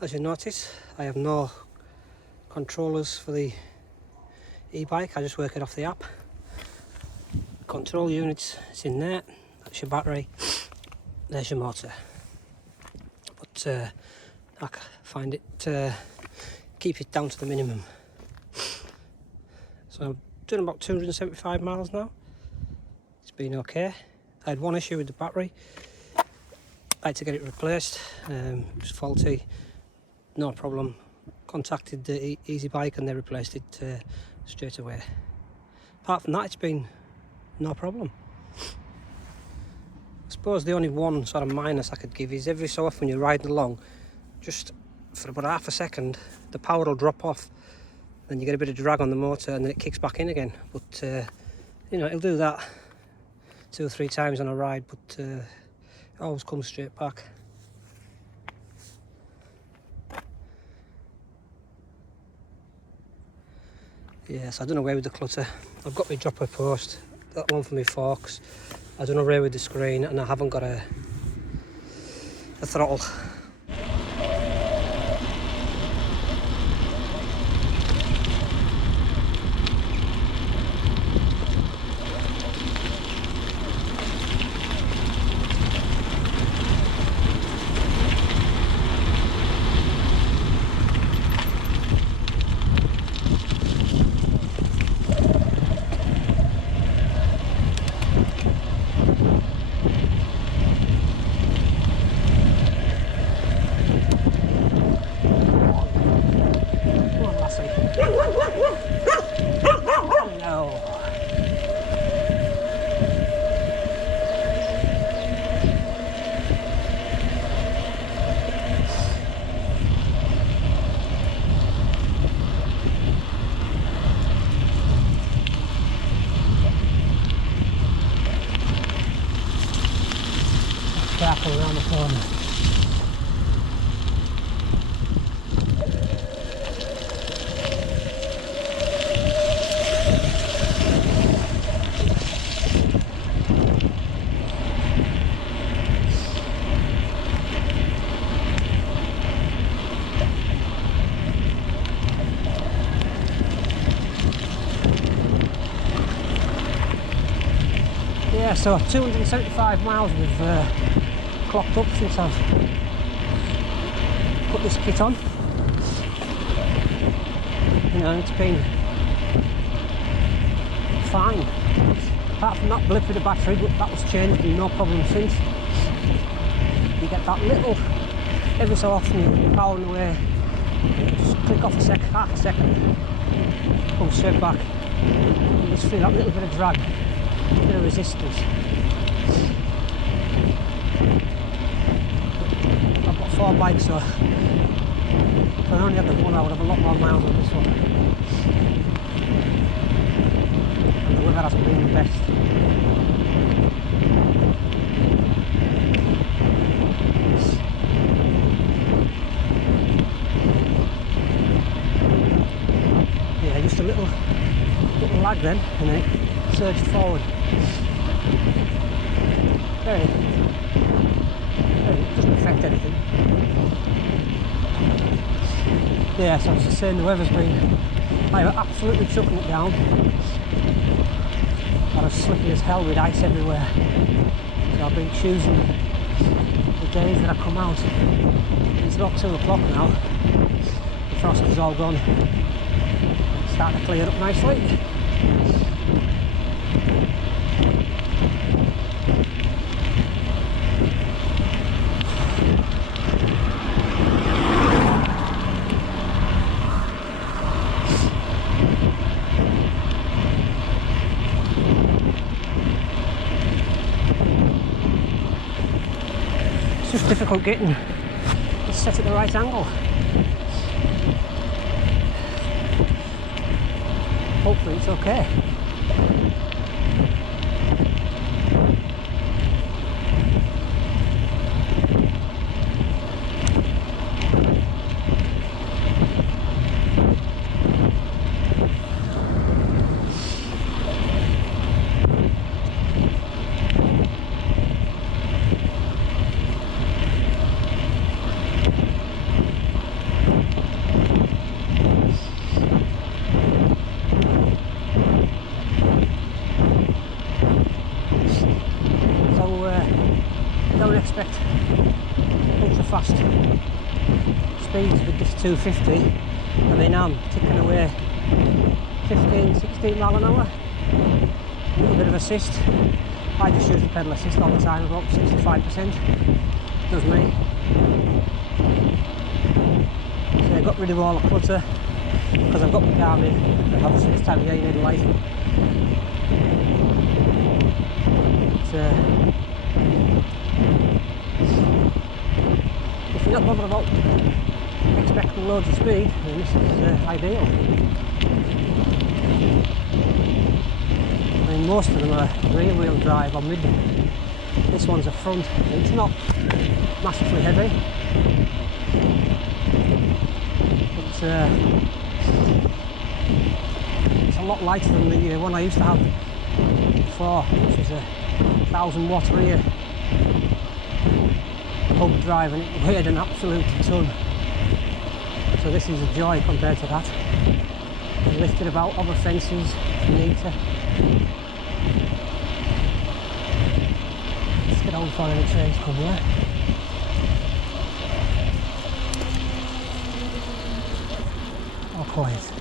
As you notice, I have no controllers for the e-bike. I just work it off the app. Control units, it's in there. That's your battery. There's your motor. But I find it keep it down to the minimum. So I'm doing about 275 miles now. It's been okay. I had one issue with the battery. I had to get it replaced. It was faulty. No problem. Contacted the Easi-Bike and they replaced it straight away. Apart from that, it's been no problem. I suppose the only one sort of minus I could give is every so often you're riding along, just for about half a second, the power will drop off. Then you get a bit of drag on the motor and then it kicks back in again. But, you know, it'll do that 2 or 3 times on a ride, but it always comes straight back. Yes, I done away with the clutter. I've got my dropper post, that one for my forks. I done away with the screen and I haven't got a throttle. Careful around the corner. Yeah, so 275 miles we've clocked up since I've put this kit on. You know, it's been fine. Apart from that blip with the battery, but that was changed and no problem since. You get that little, every so often you're powering away, you just click off half a second, come straight back. You just feel that little bit of drag, a bit of resistance. I've got 4 bikes, so if I only had the one I would have a lot more miles on this one. And the weather hasn't been the best. Yeah, just a little lag then, and then it surged forward. It doesn't affect anything. Yeah, so I was just saying the weather's been absolutely chucking it down. I was slippy as hell with ice everywhere. So I've been choosing the days that I come out. It's about 2 o'clock now. The frost is all gone. It's starting to clear up nicely. It's just difficult getting it set at the right angle. Hopefully it's okay. fast. Speeds with this 250, I mean I'm ticking away 15, 16 mile an hour. A little bit of assist. I just use the pedal assist all the time, about 65%. Does me. So I got rid of all the clutter because I've got my car in, and obviously this time of year you need a light. If you're not bothered about expecting loads of speed, then this is ideal. I mean, most of them are rear wheel drive or mid. This one's a front. It's not massively heavy, but it's a lot lighter than the one I used to have before, which was a 1000 watt rear hub drive, and it weighed an absolute ton. So this is a joy compared to that. You lift it about over fences if you need to. Let's get on before any trains come here. All quiet.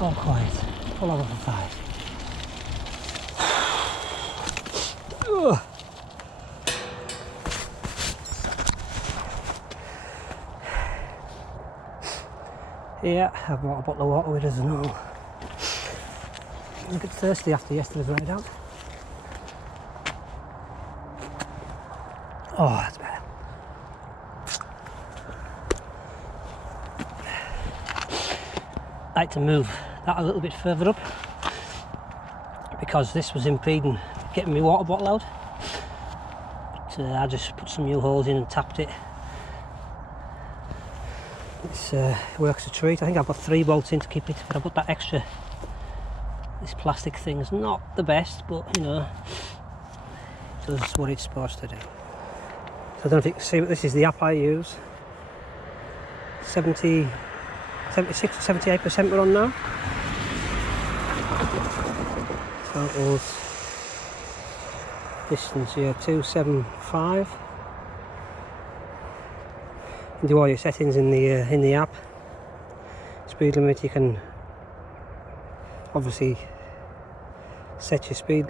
All quiet. Pull over for 5. Ugh. Yeah, I've brought a bottle of water with us and all. I'm a bit thirsty after yesterday's ride out. Oh, that's better. I like to move that a little bit further up because this was impeding getting my water bottle out. But I just put some new holes in and tapped it. It works a treat. I think I've got 3 bolts in to keep it, but I put that extra. This plastic thing's not the best, but you know, it does what it's supposed to do. So I don't know if you can see, but this is the app I use. 76 or 78% we're on now. Totals distance here 275. You can do all your settings in the app. Speed limit, you can obviously set your speed.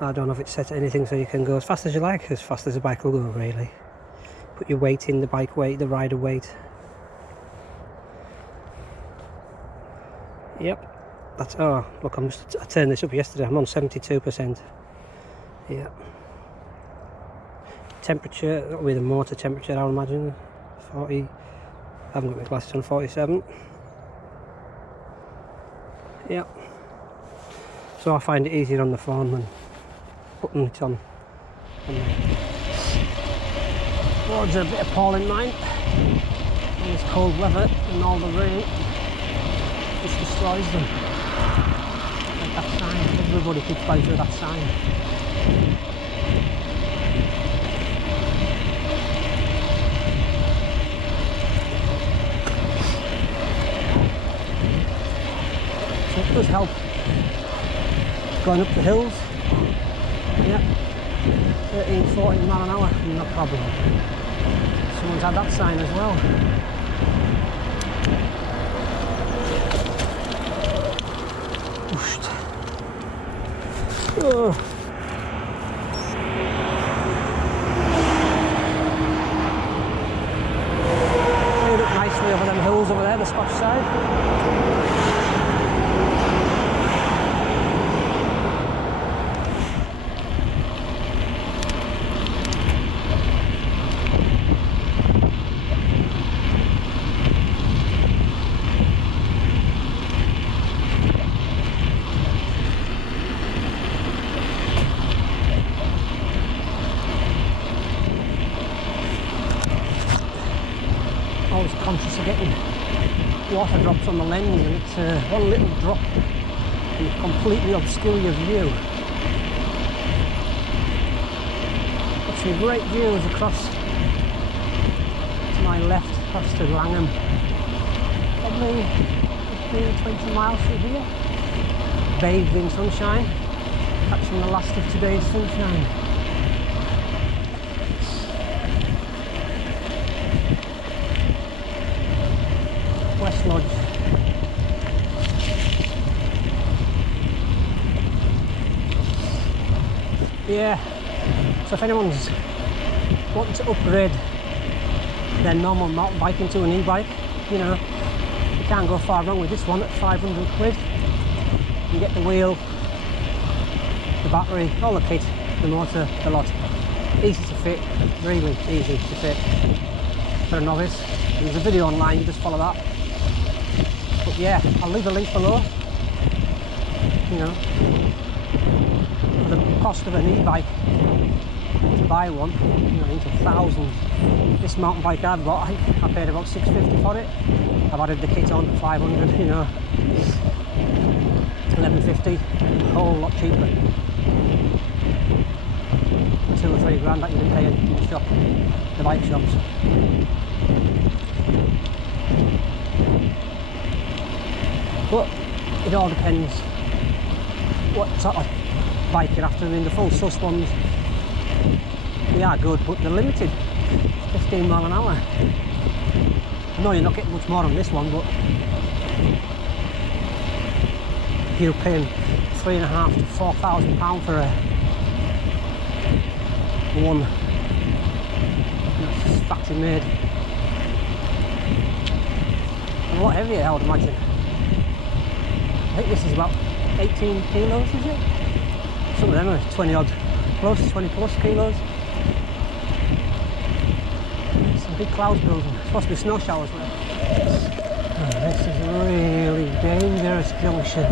I don't know if it's set to anything, so you can go as fast as you like, as fast as the bike will go really. Put your weight in, the bike weight, the rider weight. Yep. That's, oh look, I turned this up yesterday, I'm on 72%. Yeah. Temperature, that'll be the motor temperature, I would imagine. 40, I haven't got my glasses on, 47. Yep. So I find it easier on the phone than putting it on. Roads are a bit appalling, mine. All this cold weather and all the rain just destroys them. Like that sign, everybody keeps going through that sign. So it does help going up the hills. Yeah, 13, 14 mile an hour, no problem. Someone's had that sign as well. Oh. Laid up nicely over them hills over there, the Scotch side. Always conscious of getting water drops on the lens, and it's one little drop can completely obscure your view. Got some great views across to my left, across to Langham. Probably 15, 20 miles from here. Bathed in sunshine, catching the last of today's sunshine. Yeah, so if anyone's wanting to upgrade their normal mountain bike into an e-bike, you know, you can't go far wrong with this one at 500 quid. You get the wheel, the battery, all the kit, the motor, the lot. Easy to fit, really easy to fit for a novice. There's a video online, you just follow that. But yeah, I'll leave a link below. You know, for the cost of an e-bike to buy one, you know, into thousands. This mountain bike I've got, I paid about $650 for it. I've added the kit on for 500, you know, $1150, a whole lot cheaper. 2 or 3 grand that you'd be paying in the shop, the bike shops. But it all depends what sort of bike you're after. I mean, the full sus ones, they are good, but they're limited, 15 mile an hour. I know you're not getting much more on this one, but you're paying £3,500 to £4,000 for a one that's factory made. A lot heavier, I would imagine. I think this is about 18 kilos, is it? Some of them are 20 odd plus, 20 plus kilos. Some big clouds building. It's supposed to be snow showers. Oh, this is a really dangerous junction.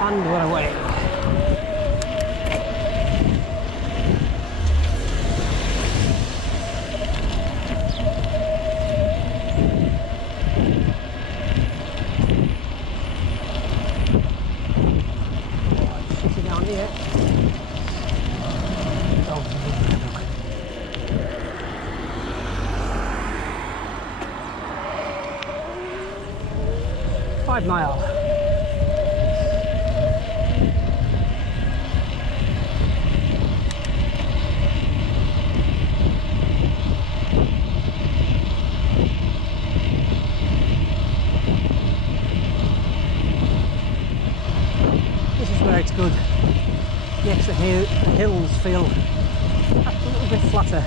And we're away. Shitty down here. Oh, 5 mile. It's good. The extra hills feel a little bit flatter.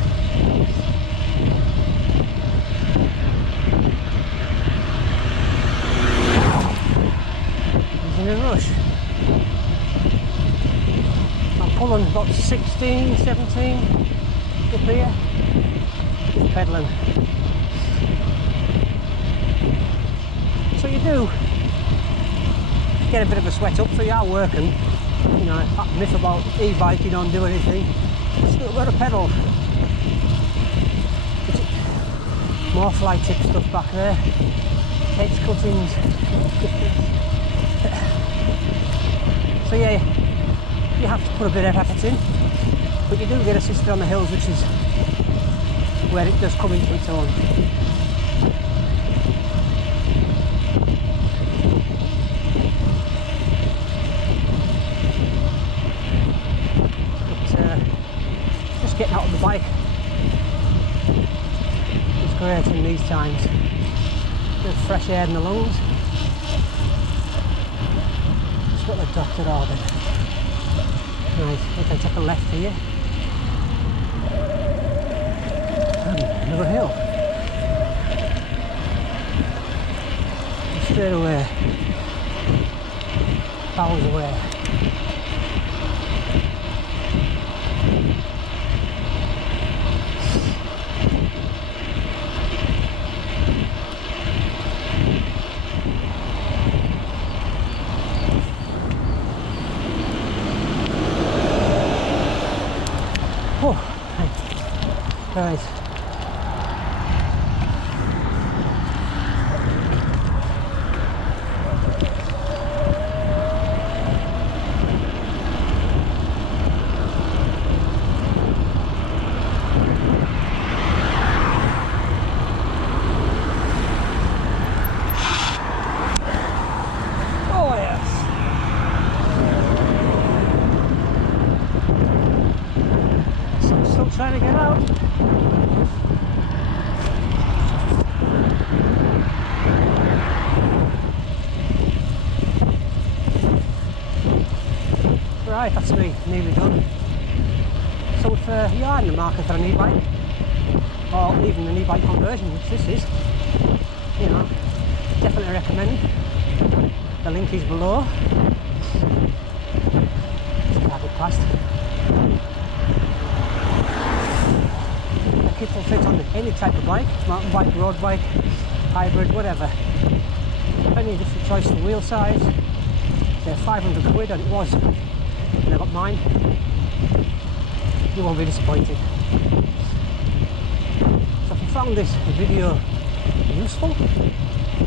He's in a rush. I'm pulling about 16, 17 up here. Just pedalling. So you do get a bit of a sweat up, so you are working. You know, that myth about e-bike, you don't do anything. Still got a pedal. More fly tip stuff back there. Hedge cuttings. So yeah, you have to put a bit of effort in, but you do get assisted on the hills, which is where it does come into its own. Getting out of the bike, it's great in these times. Bit of fresh air in the lungs. That's what the doctor ordered. Right, we can take a left here. And another hill. And straight away, miles away. Right. Oh yes. Still trying to get out. Right, that's me, nearly done. So if you are in the market for an e-bike, or even an e-bike conversion, which this is, you know, definitely recommend. The link is below. It's quite a bit past. The kit will fit on any type of bike, mountain bike, road bike, hybrid, whatever. Plenty of different choice for wheel size. They're 500 quid, and it was when I got mine. You won't be disappointed. So if you found this video useful,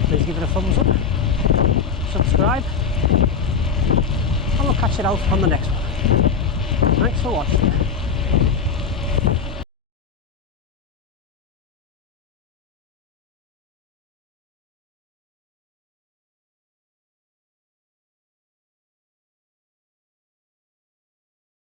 please give it a thumbs up, subscribe, and we'll catch it out on the next one. Thanks for watching.